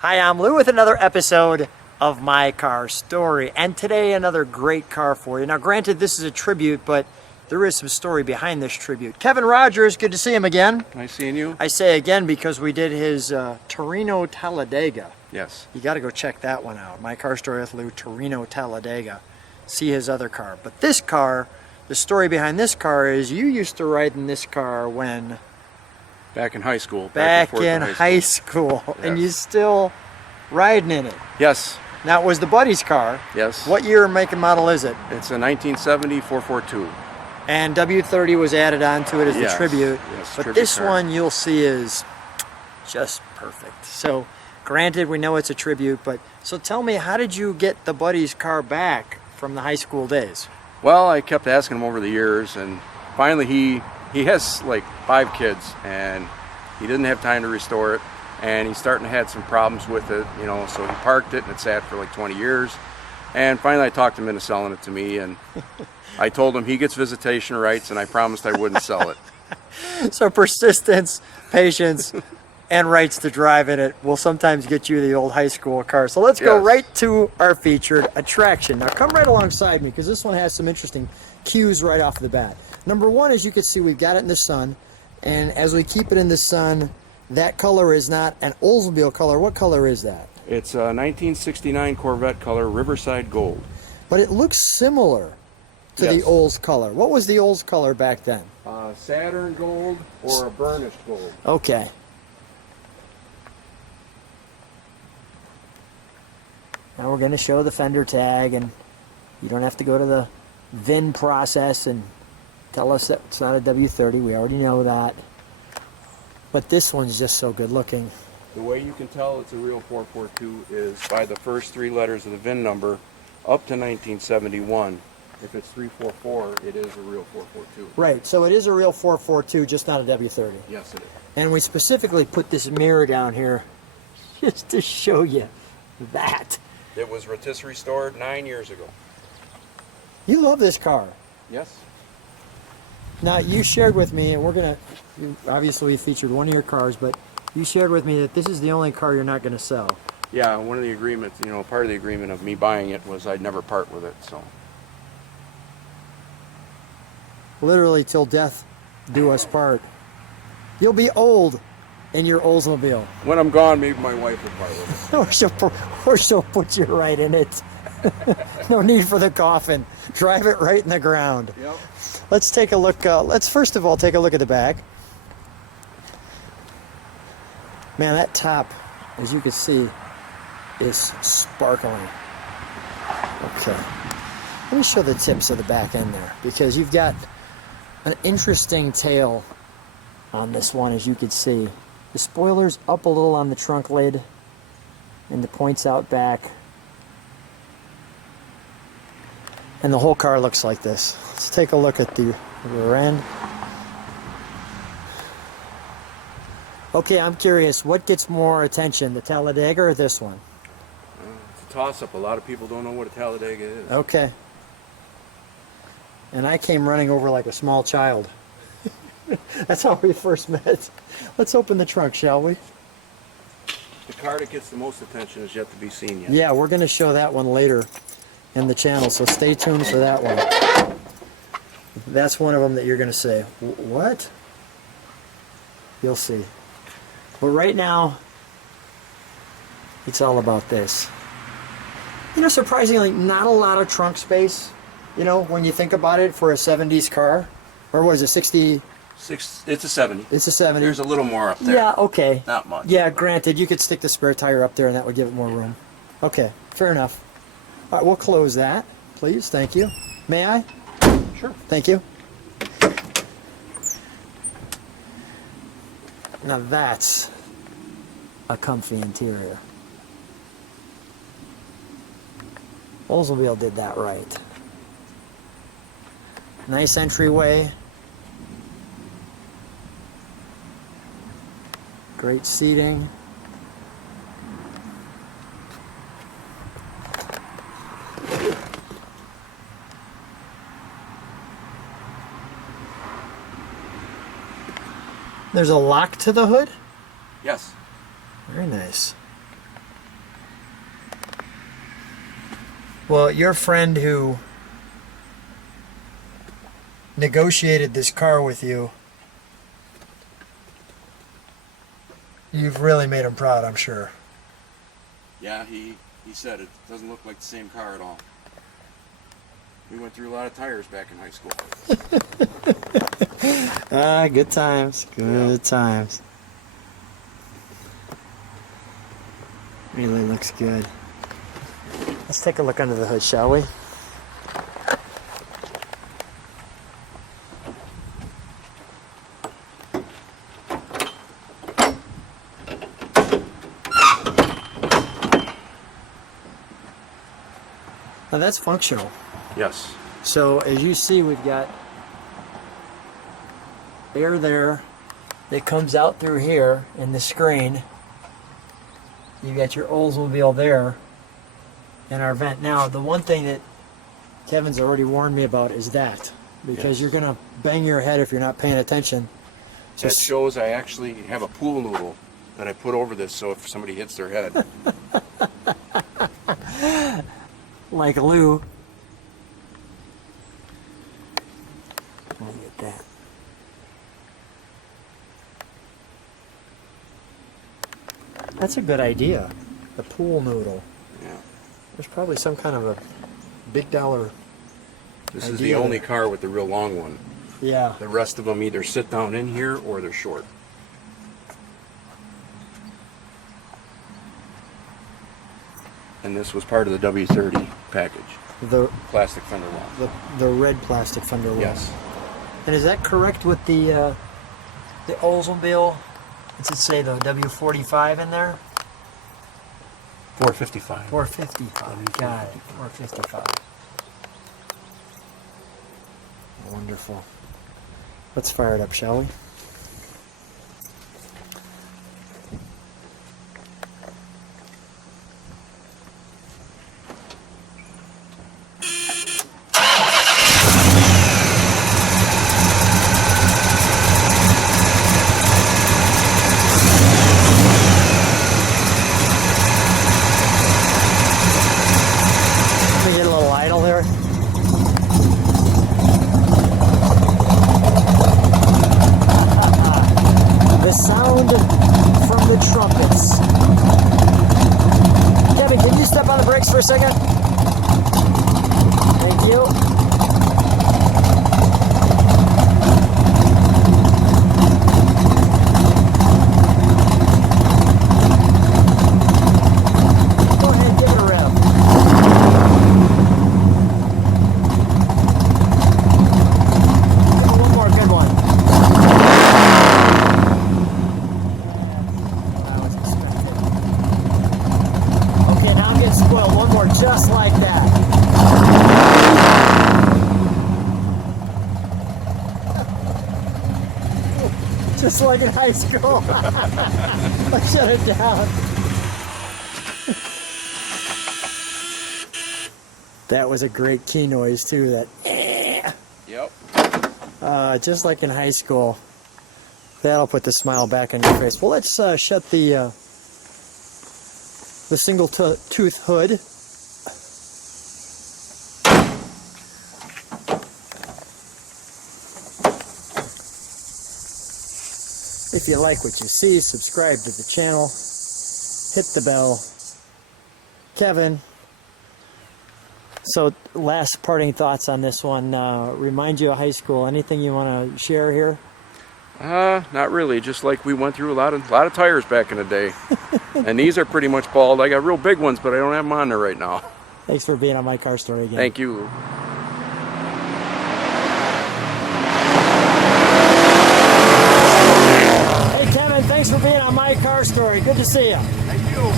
Hi, I'm Lou with another episode of My Car Story, and today another great car for you. Now granted, this is a tribute, but there is some story behind this tribute. Kevin Rodgers, good to see him again. Nice seeing you. I say again because we did his Torino Talladega. Yes. You got to go check that one out. My Car Story with Lou, Torino Talladega. See his other car. But this car, the story behind this car is you used to ride in this car when? Back in high school. Back in high school. Yes. And you still riding in it. Yes. Now, it was the buddy's car. Yes. What year, make, and model is it? It's a 1970 442. And W-30 was added onto it as the tribute. Yes, but tribute this car. one you'll see is just perfect. So, granted, we know it's a tribute, but so tell me, how did you get the buddy's car back from the high school days? Well, I kept asking him over the years, and finally he has like 5 kids, and he didn't have time to restore it, and he's starting to have some problems with it, you know, so he parked it, and it sat for like 20 years. And finally I talked him into selling it to me, and I told him he gets visitation rights, and I promised I wouldn't sell it. So persistence, patience, and rights to drive in it will sometimes get you the old high school car. So let's go right to our featured attraction. Now come right alongside me, because this one has some interesting cues right off the bat. Number one, as you can see, we've got it in the sun, and as we keep it in the sun, that color is not an Oldsmobile color. What color is that? It's a 1969 Corvette color, Riverside Gold. But it looks similar to the Olds color. What was the Olds color back then? Saturn Gold or a burnished gold. Okay. Now we're going to show the fender tag, and you don't have to go to the VIN process and tell us that it's not a W-30. We already know that. But this one's just so good looking. The way you can tell it's a real 442 is by the first 3 letters of the VIN number up to 1971. If it's 344, it is a real 442. Right, so it is a real 442, just not a W-30. Yes, it is. And we specifically put this mirror down here just to show you that. It was rotisserie stored 9 years ago. You love this car. Yes. Now, you shared with me, and we're going to, obviously we featured one of your cars, but you shared with me that this is the only car you're not going to sell. Yeah, one of the agreements, you know, part of the agreement of me buying it was I'd never part with it, so. Literally till death do us part. You'll be old in your Oldsmobile. When I'm gone, maybe my wife will part with it. or she'll put you right in it. No need for the coffin. Drive it right in the ground. Yep. Let's take a look. Let's first of all take a look at the back. Man, that top, as you can see, is sparkling. Okay. Let me show the tips of the back end there, because you've got an interesting tail on this one, as you can see. The spoiler's up a little on the trunk lid, and the points out back. And the whole car looks like this. Let's take a look at the rear end. Okay, I'm curious, what gets more attention, the Talladega or this one? It's a toss-up. A lot of people don't know what a Talladega is. Okay. And I came running over like a small child. That's how we first met. Let's open the trunk, shall we? The car that gets the most attention is yet to be seen yet. Yeah, we're going to show that one later in the channel, so stay tuned for that one. That's one of them that you're going to say, what? You'll see. But right now, it's all about this. You know, surprisingly, not a lot of trunk space, you know, when you think about it, for a 70s car. Or what is it, 60? It's a 70. It's a 70. There's a little more up there. Yeah, okay. Not much. Yeah, granted, you could stick the spare tire up there and that would give it more room. Okay, fair enough. All right, we'll close that, please. Thank you. May I? Sure. Thank you. Now that's a comfy interior. Oldsmobile did that right. Nice entryway. Great seating. There's a lock to the hood? Yes. Very nice. Well, your friend who negotiated this car with you, you've really made him proud, I'm sure. Yeah, he said it doesn't look like the same car at all. We went through a lot of tires back in high school. Good times. Good times. Really looks good. Let's take a look under the hood, shall we? Now that's functional. Yes. So as you see, we've got air there that comes out through here in the screen. You got your Oldsmobile there and our vent. Now, the one thing that Kevin's already warned me about is that, because you're going to bang your head if you're not paying attention. That shows I actually have a pool noodle that I put over this, so if somebody hits their head. Like Lou. Look at that. That's a good idea. The pool noodle. Yeah. There's probably some kind of a big dollar. This is the only car with the real long one. Yeah. The rest of them either sit down in here or they're short. And this was part of the W-30 package. The Plastic fender well. the red plastic fender well. Yes. And is that correct with the Oldsmobile? Does it say the W-45 in there? 455. 455. Got it. 455. Wonderful. Let's fire it up, shall we? Let me get a little idle here. The sound from the trumpets. Kevin, can you step on the brakes for a second? Thank you. Go ahead, give it a rev. Give it one more good one. That was expected. Okay, now I'm getting spoiled. One more just like that. Just like in high school. Let's shut it down. That was a great key noise too, that Yep. just like in high school. That'll put the smile back on your face. Well, let's shut the single tooth hood. If you like what you see, subscribe to the channel, hit the bell. Kevin, so last parting thoughts on this one. Remind you of high school. Anything you want to share here? Not really. Just like we went through a lot of tires back in the day. And these are pretty much bald. I got real big ones, but I don't have them on there right now. Thanks for being on My Car Story again. Thank you. Hey Kevin, thanks for being on My Car Story. Good to see you. Thank you.